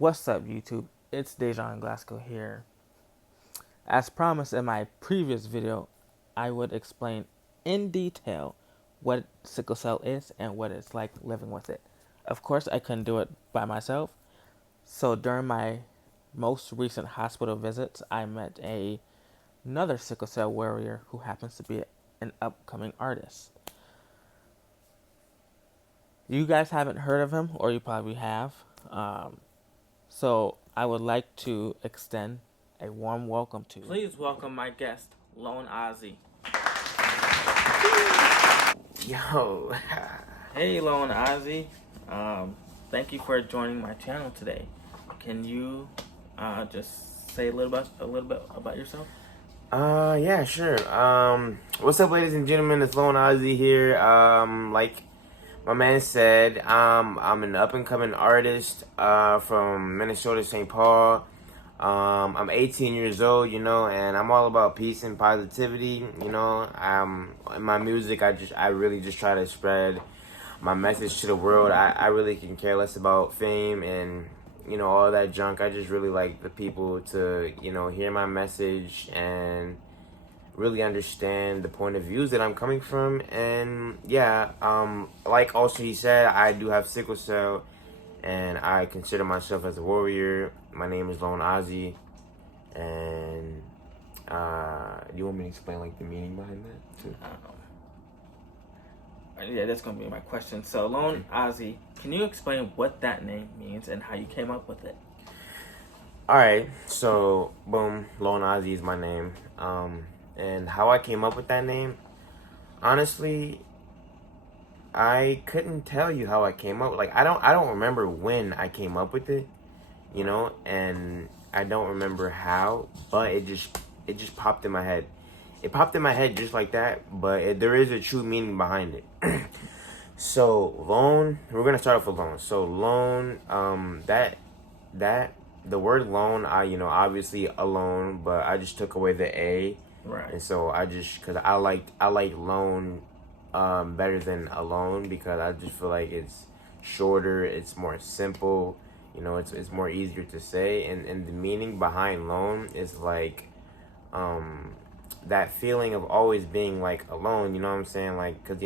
What's up, YouTube? It's Dejan Glasgow here. As promised in my previous video, I would explain in detail what sickle cell is and what it's like living with it. Of course, I couldn't do it by myself, so during my most recent hospital visits, I met another sickle cell warrior who happens to be an upcoming artist. You guys haven't heard of him, or you probably have. So I would like to extend a warm welcome to. Please welcome my guest, Lone Ozzy. Yo. Hey, Lone Ozzy. Thank you for joining my channel today. Can you just say a little bit about yourself? Yeah, sure. What's up, ladies and gentlemen? It's Lone Ozzy here. Like my man said, I'm an up-and-coming artist, from Minnesota, St. Paul. I'm 18 years old, and I'm all about peace and positivity, in my music, I really just try to spread my message to the world. I really can care less about fame and, all that junk. I just really like the people to, hear my message and really understand the point of views that I'm coming from. And yeah, like also he said, I do have sickle cell and I consider myself as a warrior. My name is Lone Ozzy, and do you want me to explain like the meaning behind that too? Yeah, that's gonna be my question. So, Lone Ozzy, can you explain what that name means and how you came up with it? All right, so boom, Lone Ozzy is my name. And how I came up with that name, honestly, I couldn't tell you how I came up. Like I don't remember when I came up with it, and I don't remember how, but it just popped in my head. It popped in my head just like that, but there is a true meaning behind it. So lone, we're gonna start off with lone. So lone, that the word lone, obviously alone, but I just took away the a, Right. and so because I like lone, better than alone because I just feel like it's shorter, it's more simple, it's more easier to say, and the meaning behind lone is like, that feeling of always being like alone, you know what I'm saying? Like, because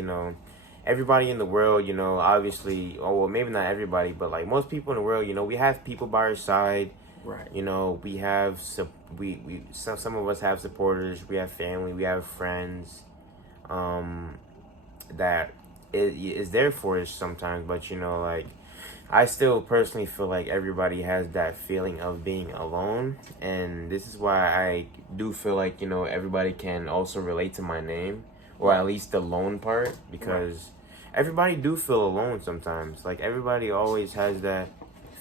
everybody in the world, obviously, oh well, maybe not everybody, but like most people in the world, we have people by our side. Right. We have some of us have supporters, we have family, we have friends, that is there for us sometimes, but like I still personally feel like everybody has that feeling of being alone, and this is why I do feel like everybody can also relate to my name, or at least the lone part, because everybody do feel alone sometimes. Like everybody always has that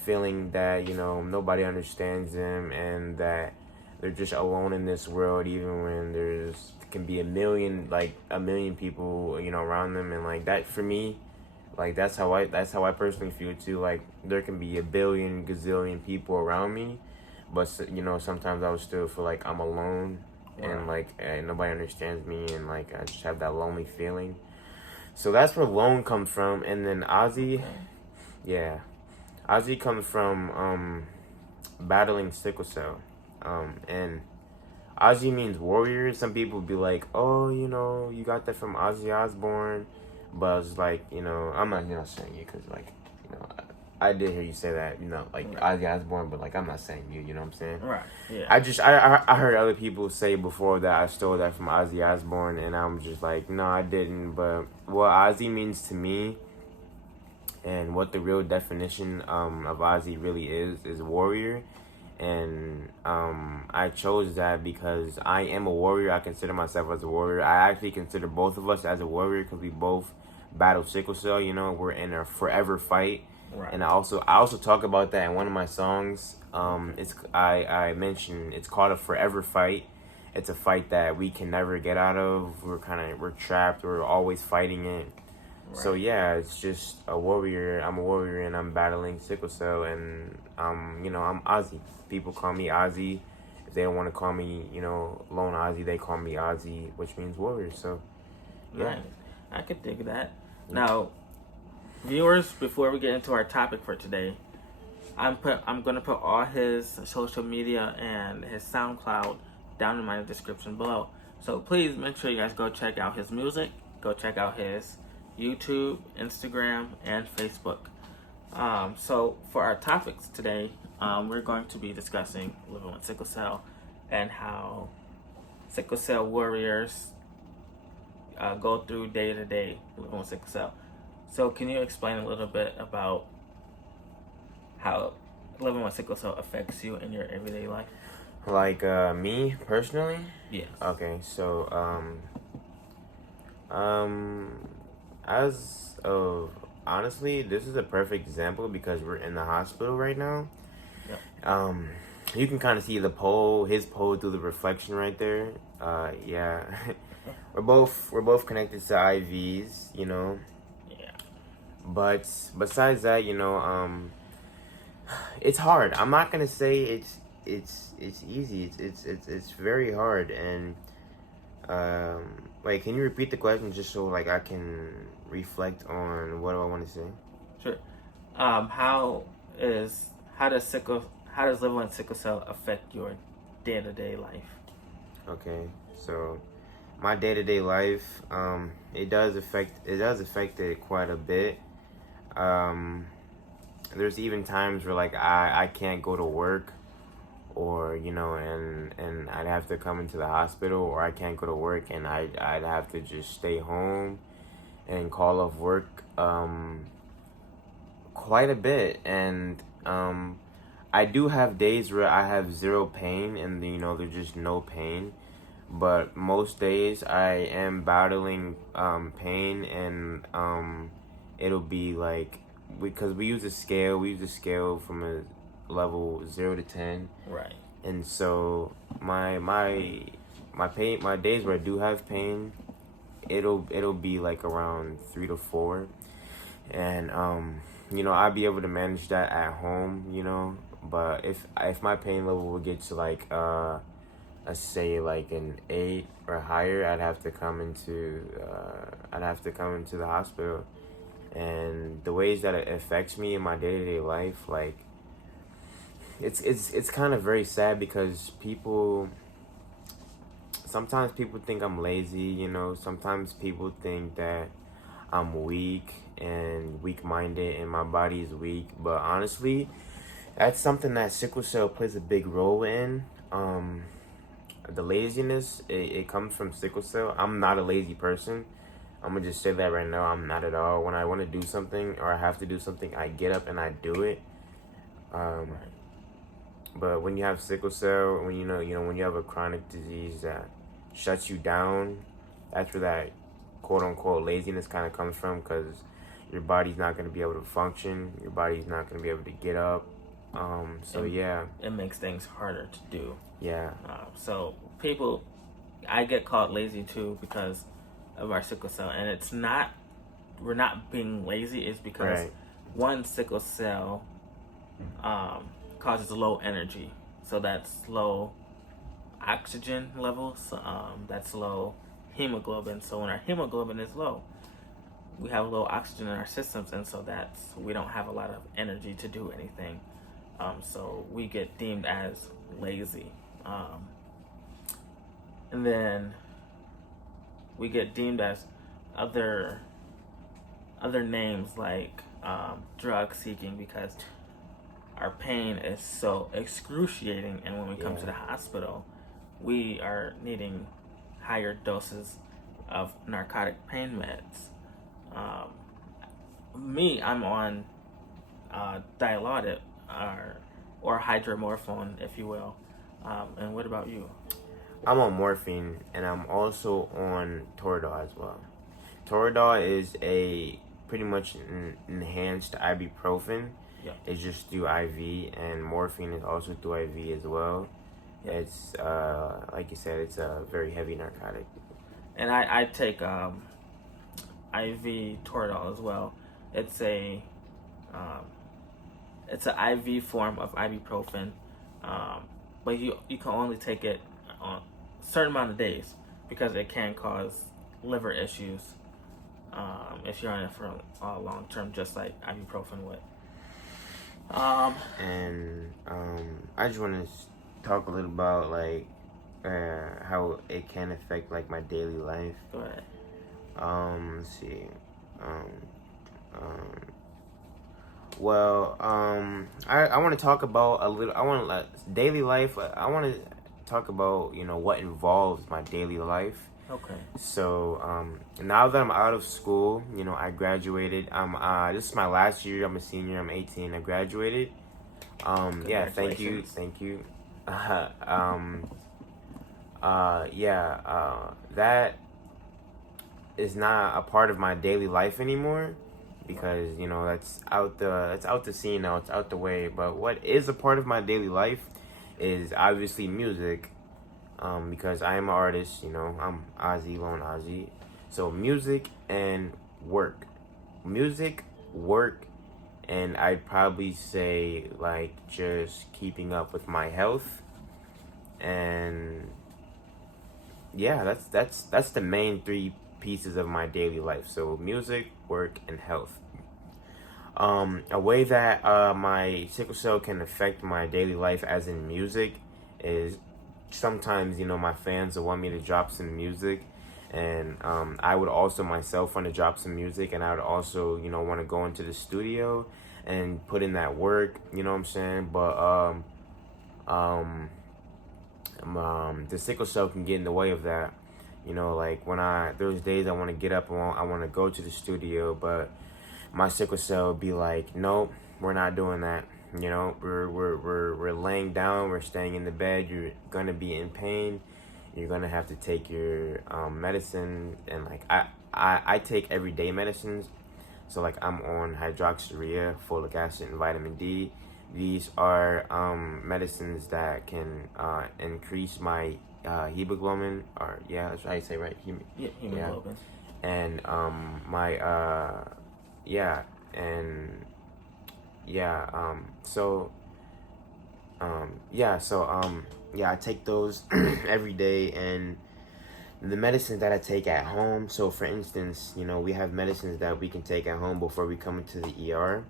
feeling that nobody understands them and that they're just alone in this world, even when can be a million people around them, and like that for me, like that's how I personally feel too. Like there can be a billion gazillion people around me, but sometimes I would still feel like I'm alone, and and nobody understands me, and like I just have that lonely feeling. So that's where lone comes from. And then Ozzy, yeah, Ozzy comes from battling sickle cell, and Ozzy means warrior. Some people be like, oh, you got that from Ozzy Osbourne. But I was like, I'm not, saying you because, like, I did hear you say that, like Ozzy Osbourne, but, like, I'm not saying you know what I'm saying? Right, yeah. I heard other people say before that I stole that from Ozzy Osbourne, and I'm just like, no, I didn't. But what Ozzy means to me and what the real definition of Ozzy really is warrior. And I chose that because I am a warrior. I consider myself as a warrior. I actually consider both of us as a warrior because we both battle sickle cell. We're in a forever fight. Right. And I also talk about that in one of my songs. I mentioned it's called a forever fight. It's a fight that we can never get out of. We're trapped. We're always fighting it. Right. So yeah, it's just a warrior. I'm a warrior and I'm battling sickle cell, and I'm Ozzy. People call me Ozzy. If they don't want to call me, Lone Ozzy, they call me Ozzy, which means warrior. So yeah. Right. I could dig that. Now, viewers, before we get into our topic for today, I'm gonna put all his social media and his SoundCloud down in my description below. So please make sure you guys go check out his music. Go check out his YouTube, Instagram, and Facebook. So for our topics today, we're going to be discussing living with sickle cell and how sickle cell warriors go through day to day living with sickle cell. So can you explain a little bit about how living with sickle cell affects you in your everyday life? Like me personally? Yes. Okay, so as of honestly, this is a perfect example because we're in the hospital right now. Yep. You can kind of see his pole through the reflection right there. Yeah, we're both connected to IVs, you know. Yeah. But besides that, it's hard. I'm not gonna say it's easy. It's very hard. And can you repeat the question just so like I can reflect on what do I want to say? Sure. How is how does living with sickle cell affect your day to day life? Okay, so my day to day life, it does affect it quite a bit. Um, there's even times where like I can't go to work, or and I'd have to come into the hospital, or I can't go to work and I'd have to just stay home and call off work quite a bit. And I do have days where I have zero pain and there's just no pain, but most days I am battling pain. And it'll be like, because we use a scale from a level 0 to 10. Right. And so my days where I do have pain, it'll be like around 3 to 4. And I'll be able to manage that at home, but if my pain level would get to like let's say like an 8 or higher, I'd have to come into the hospital. And the ways that it affects me in my day-to-day life, like it's kind of very sad because sometimes people think I'm lazy, sometimes people think that I'm weak and weak-minded and my body is weak. But honestly, that's something that sickle cell plays a big role in. The laziness, it comes from sickle cell. I'm not a lazy person. I'm gonna just say that right now. I'm not at all. When I want to do something or I have to do something, I get up and I do it. But when you have sickle cell, when when you have a chronic disease that shuts you down, that's where that quote unquote laziness kind of comes from, because your body's not going to be able to function. Your body's not going to be able to get up. Yeah. It makes things harder to do. Yeah. So people, I get called lazy too because of our sickle cell, and we're not being lazy. It's because Right. one, sickle cell causes low energy, so that's low oxygen levels. That's low hemoglobin. So when our hemoglobin is low, we have low oxygen in our systems, and so we don't have a lot of energy to do anything. So we get deemed as lazy. And then we get deemed as other names like drug seeking, because our pain is so excruciating, and when we come to the hospital, we are needing higher doses of narcotic pain meds. I'm on Dilaudid or hydromorphone, if you will. And what about you? I'm on morphine, and I'm also on Toradol as well. Toradol is a pretty much enhanced ibuprofen. Yep. It's just through IV, and morphine is also through IV as well. Yep. It's like you said, it's a very heavy narcotic. And I take IV Toradol as well. It's an IV form of ibuprofen, but you can only take it on a certain amount of days because it can cause liver issues if you're on it for a long term, just like ibuprofen would. Um, And I just want to talk a little about like how it can affect like my daily life. Go ahead. Let's see. Um, um, I want to talk about a little. I want to daily life. I want to talk about what involves my daily life. Okay. So now that I'm out of school, I graduated. This is my last year. I'm a senior. I'm 18. I graduated. Yeah. Thank you. Congratulations. Thank you. Yeah. That is not a part of my daily life anymore because that's out the scene now. It's out the way. But what is a part of my daily life is obviously music. Because I am an artist. I'm Ozzy, Lone Ozzy. So music and work, music, work, and I'd probably say like just keeping up with my health. And yeah, that's the main three pieces of my daily life. So music, work, and health. A way that my sickle cell can affect my daily life, as in music, is sometimes my fans will want me to drop some music, and I would also myself want to drop some music, and I would also want to go into the studio and put in that work. You know what I'm saying? But um, the sickle cell can get in the way of that. Like when there's days I want to get up and I want to go to the studio, but my sickle cell would be like, nope, we're not doing that. We're laying down, we're staying in the bed, you're gonna be in pain, you're gonna have to take your medicine. And like I take everyday medicines. So like I'm on hydroxyurea, folic acid, and vitamin D. These are medicines that can increase my hemoglobin, or yeah, that's how you say, right? Yeah, Yeah. hemoglobin. And my yeah, and yeah, yeah, I take those every day. And the medicines that I take at home, so for instance, we have medicines that we can take at home before we come into the ER.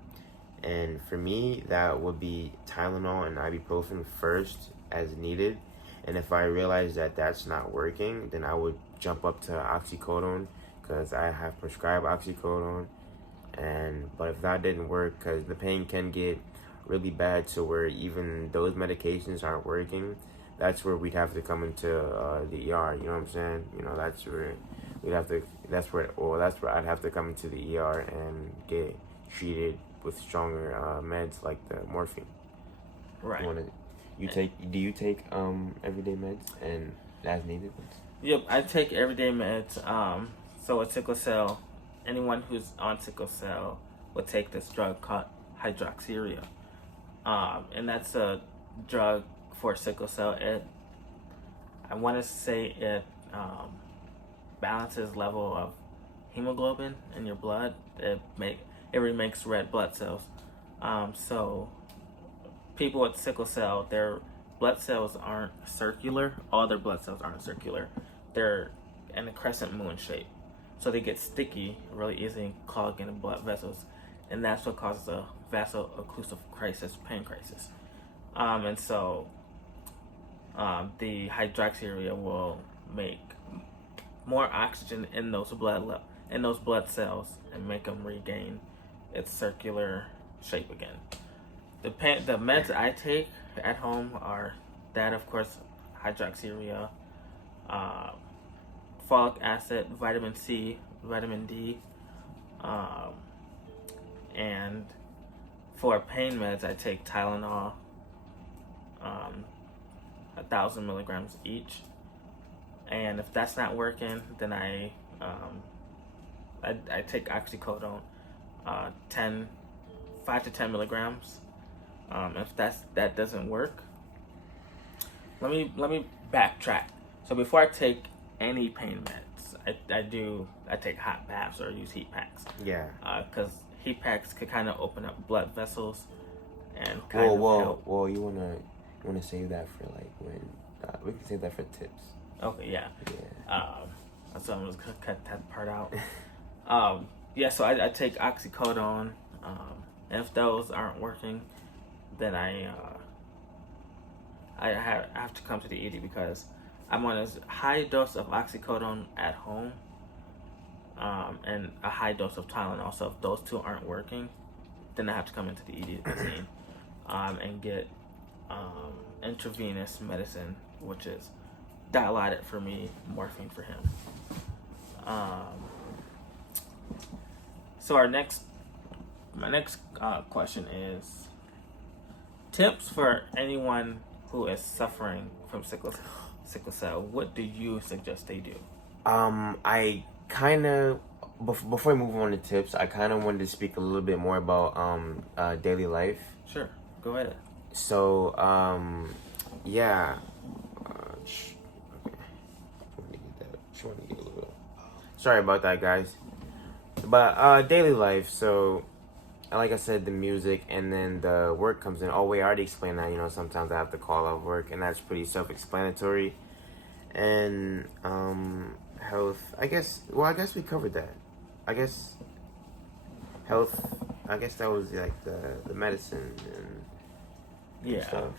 And for me, that would be Tylenol and ibuprofen first as needed. And if I realize that that's not working, then I would jump up to oxycodone, because I have prescribed oxycodone. And but if that didn't work, because the pain can get really bad to where even those medications aren't working, that's where we'd have to come into the ER. You know what I'm saying? That's where we'd have to. That's where I'd have to come into the ER and get treated with stronger meds like the morphine. Right. You want to? You take? Do you take everyday meds and as needed? Yep, I take everyday meds. So with sickle cell, anyone who's on sickle cell will take this drug called hydroxyurea. And that's a drug for sickle cell. I want to say it balances level of hemoglobin in your blood. It remakes red blood cells. So people with sickle cell, their blood cells aren't circular. All their blood cells aren't circular. They're in a crescent moon shape. So they get sticky really easy and clog in the blood vessels. And that's what causes a vaso-occlusive crisis, pain crisis. And so the hydroxyurea will make more oxygen in those blood cells and make them regain its circular shape again. The meds I take at home are that, of course, hydroxyurea, uh, folic acid, vitamin C, vitamin D, um, and for pain meds I take Tylenol, 1,000 milligrams each. And if that's not working, then I take oxycodone, 5 to 10 milligrams. If that doesn't work, let me backtrack. So before I take any pain meds, I take hot baths or use heat packs. Yeah. Because heat packs could kind of open up blood vessels and help. Well, you wanna save that for like when we can save that for tips. Okay, yeah. Yeah. So I'm just gonna cut that part out. Yeah, so I take oxycodone, and if those aren't working, that I have to come to the ED because I'm on a high dose of oxycodone at home, and a high dose of Tylenol. So if those two aren't working, then I have to come into the ED scene, and get intravenous medicine, which is dilaudid for me, morphine for him. So my next question is tips for anyone who is suffering from sickle cell. What do you suggest they do? I kind of before we move on to tips, I kind of wanted to speak a little bit more about daily life. Sure, go ahead. So yeah. Sorry about that, guys. But daily life. So like I said, the music and then the work comes in. Oh wait, I already explained that. You know, sometimes I have to call off work, and that's pretty self-explanatory. And health. I guess. Well, I guess we covered that. I guess health. I guess that was like the medicine and stuff.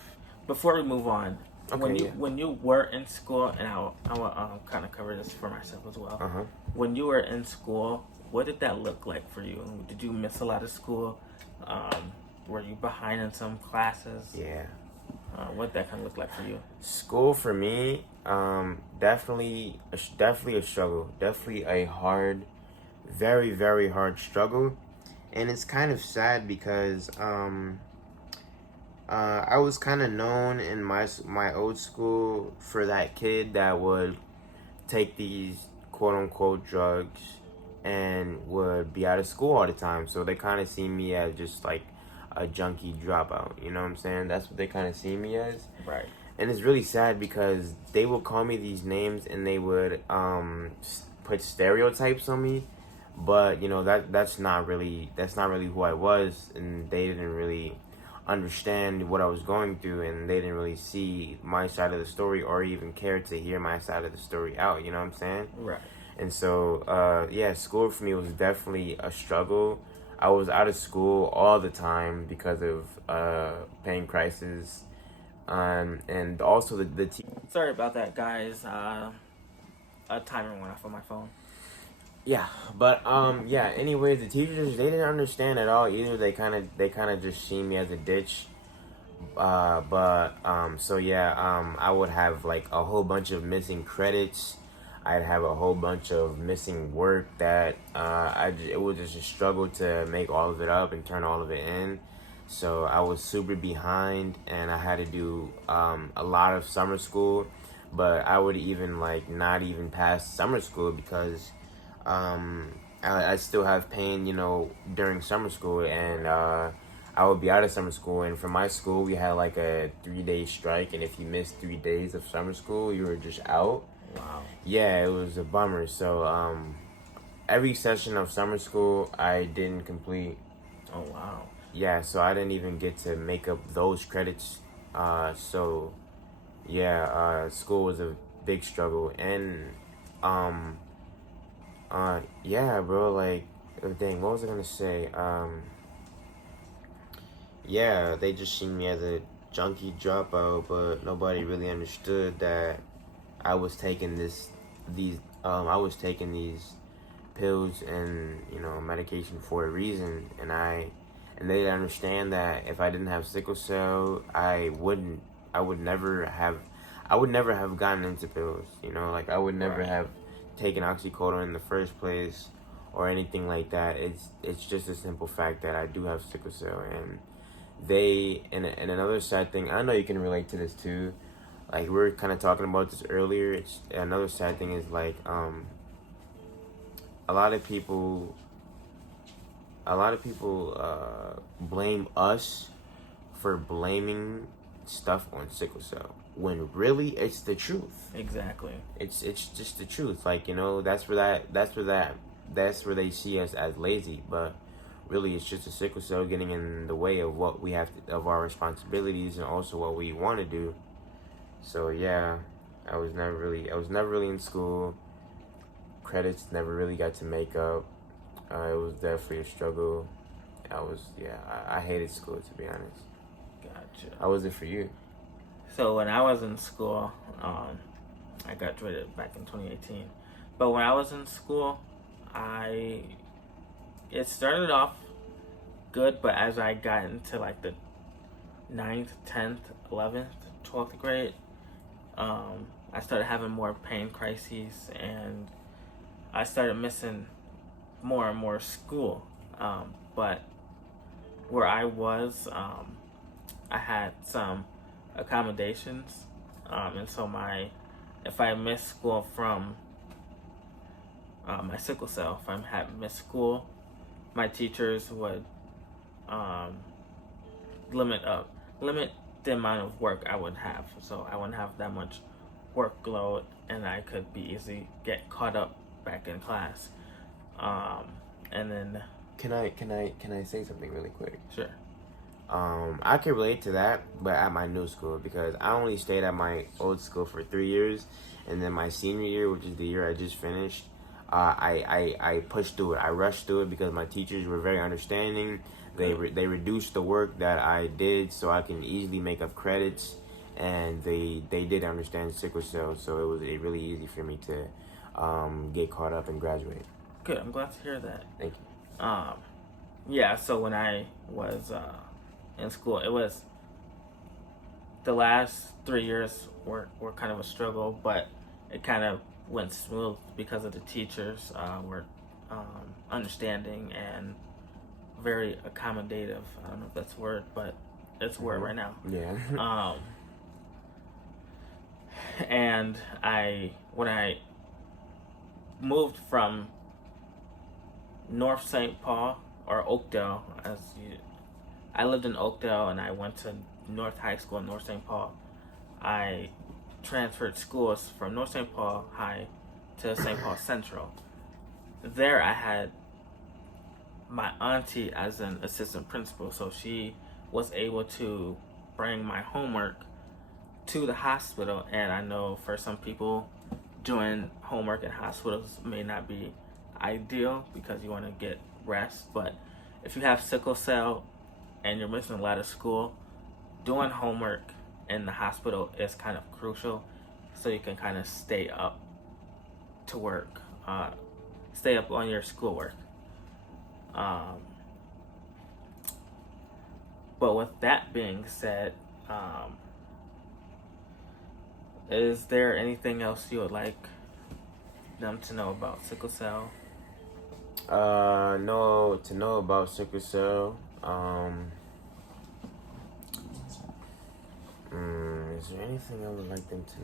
Before we move on, Okay, when you were in school, and I will kind of cover this for myself as well. Uh-huh. When you were in school, what did that look like for you? Did you miss a lot of school? Were you behind in some classes? Yeah. What did that kind of look like for you? School for me, definitely a struggle. Definitely a hard, very, very hard struggle. And it's kind of sad because I was kind of known in my old school for that kid that would take these quote unquote drugs and would be out of school all the time. So they kind of see me as just like a junkie dropout. You know what I'm saying? That's what they kind of see me as. Right. And it's really sad because they would call me these names and they would put stereotypes on me, but you know that's not really who I was, and they didn't really understand what I was going through, and they didn't really see my side of the story or even care to hear my side of the story out. You know what I'm saying? Right. And so yeah, school for me was definitely a struggle. I was out of school all the time because of pain crisis. And also the Sorry about that, guys. A timer went off on my phone. yeah, but yeah. Anyways, the teachers, they didn't understand at all either. They kind of just see me as a ditch. So yeah, I would have like a whole bunch of missing credits. I'd have a whole bunch of missing work that it was just a struggle to make all of it up and turn all of it in. So I was super behind, and I had to do a lot of summer school. But I would even like not even pass summer school because I still have pain, you know, during summer school, and I would be out of summer school. And for my school, we had like a 3-day strike, and if you missed 3 days of summer school, you were just out. Wow. Yeah, it was a bummer. So every session of summer school, I didn't complete. Oh wow. Yeah, so I didn't even get to make up those credits. So yeah, school was a big struggle, and yeah, bro, like, dang, what was I gonna say? Yeah, they just seen me as a junkie dropout, but nobody really understood that I was taking I was taking these pills and, you know, medication for a reason, and they didn't understand that if I didn't have sickle cell, I would never have gotten into pills, you know, like I would never have taken oxycodone in the first place or anything like that. It's just a simple fact that I do have sickle cell, and and another sad thing, I know you can relate to this too, like we were kind of talking about this earlier. It's another sad thing is like a lot of people blame us for blaming stuff on sickle cell when really it's the truth. Exactly. It's just the truth. Like, you know, that's where they see us as lazy, but really it's just a sickle cell getting in the way of what we have of our responsibilities and also what we want to do. So yeah, I was never really in school. Credits never really got to make up. It was definitely a struggle. I hated school, to be honest. Gotcha. How was it for you? So when I was in school, I graduated back in 2018. But when I was in school, it started off good, but as I got into like the 9th, 10th, 11th, 12th grade, I started having more pain crises, and I started missing more and more school. But where I was, I had some accommodations, and so if I missed school from my sickle cell, if I had missed school, my teachers would limit the amount of work I would have, so I wouldn't have that much workload, and I could be easily get caught up back in class. And then Can I say something really quick? sure. I can relate to that, but at my new school, because I only stayed at my old school for 3 years, and then my senior year, which is the year I just finished, I pushed through it. I rushed through it because my teachers were very understanding. They reduced the work that I did so I can easily make up credits, and they did understand sickle cell, so it was really easy for me to get caught up and graduate. Good. I'm glad to hear that. Thank you. Yeah. So when I was in school, it was the last 3 years were kind of a struggle, but it kind of went smooth because of the teachers were understanding and very accommodative. I don't know if that's a word, but it's a word right now. Yeah. And when I moved from North St. Paul, or Oakdale, I lived in Oakdale, and I went to North High School in North St. Paul. I transferred schools from North St. Paul High to St. Paul Central. There I had my auntie as an assistant principal, so she was able to bring my homework to the hospital. And I know for some people, doing homework in hospitals may not be ideal because you want to get rest, but if you have sickle cell and you're missing a lot of school, doing homework in the hospital is kind of crucial, so you can kind of stay up to work, stay up on your schoolwork. But with that being said, is there anything else you would like them to know about sickle cell? No, to know about sickle cell. Is there anything I would like them to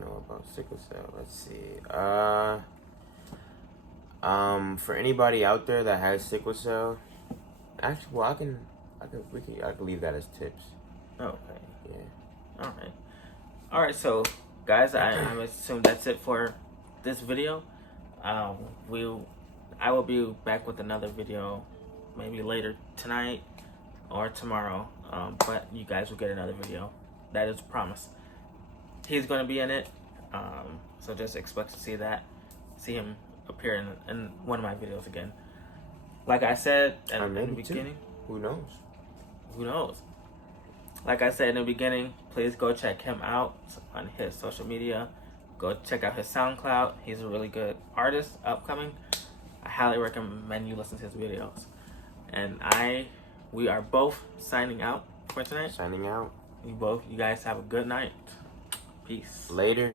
know about sickle cell? Let's see. For anybody out there that has sickle cell, actually, well, I can leave that as tips. Okay. Yeah. All right. So, guys, I assume that's it for this video. I will be back with another video, maybe later tonight or tomorrow. But you guys will get another video. That is a promise. He's going to be in it. So just expect to see him appear in one of my videos again. Like I said in the beginning. Who knows? Who knows? Like I said in the beginning, please go check him out on his social media. Go check out his SoundCloud. He's a really good artist, upcoming. I highly recommend you listen to his videos. And we are both signing out for tonight. Signing out. You guys have a good night. Peace. Later.